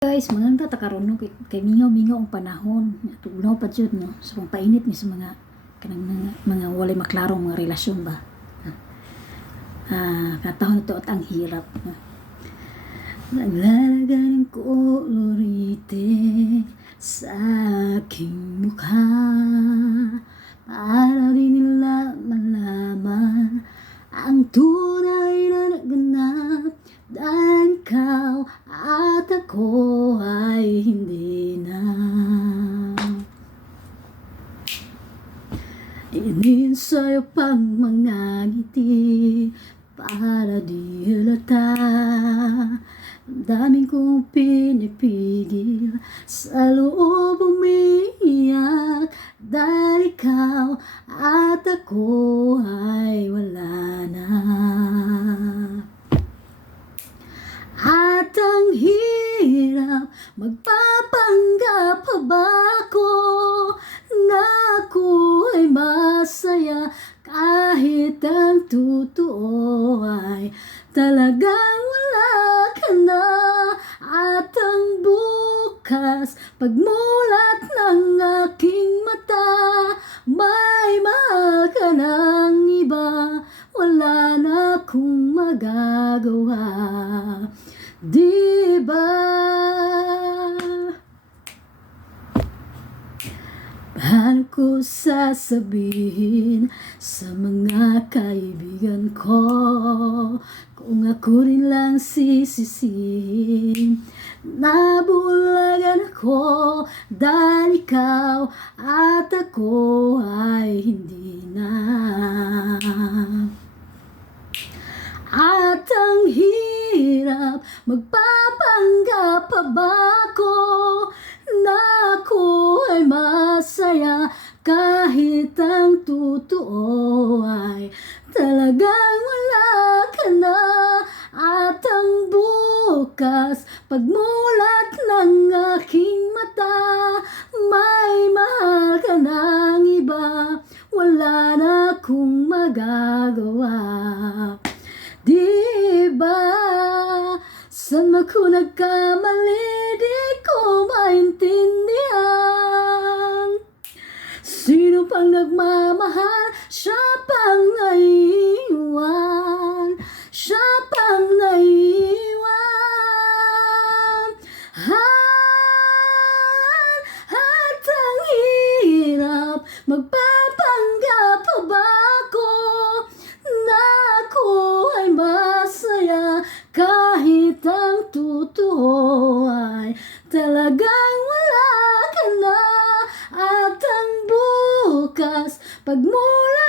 Guys, maganda ta karon no kay mingaw-mingaw ang panahon. Tugnaw pa jud no sa painit ni sa kanang mga walay maklarong mga relasyon ba. Katahon ito at ang hirap. Naglalaga ng kolorite sa aking mukha para di nila malaman ang tunay na naganap dahil ikaw at ako ay hindi na. Inin sa'yo pang mga ngiti para di halata. Ang daming kong pinipigil sa loob umiiyak dahil ikaw at ako ay wala na. At ang hirap, magpapanggap pa ba ako na ako ay masaya kahit ang totoo ay talagang wala ka na. At ang bukas, pagmulat ng aking mata, may mahal ka ng iba, wala na akong magagawa. Diba? Paano ko sasabihin sa mga kaibigan ko kung ako rin lang sisisihin? Nabulagan ako dahil ikaw at ako ay hindi na. At ang hirap, magpapanggap pa ba ako na ako ay masaya kahit ang totoo ay talagang wala ka na. At ang bukas, pagmulat ng aking mata, may mahal ka ng iba, wala na akong magagawa. Diba? Saan ako nagkamali, di ko maintindihan. Sino pang nagmamahal, siya pang naiiwan, siya pang naiiwan. At ang hirap, magpapanggap pa ba ako na ako ay masaya kahit ang totoo ay talagang wala ka na. At ang bukas, pagmula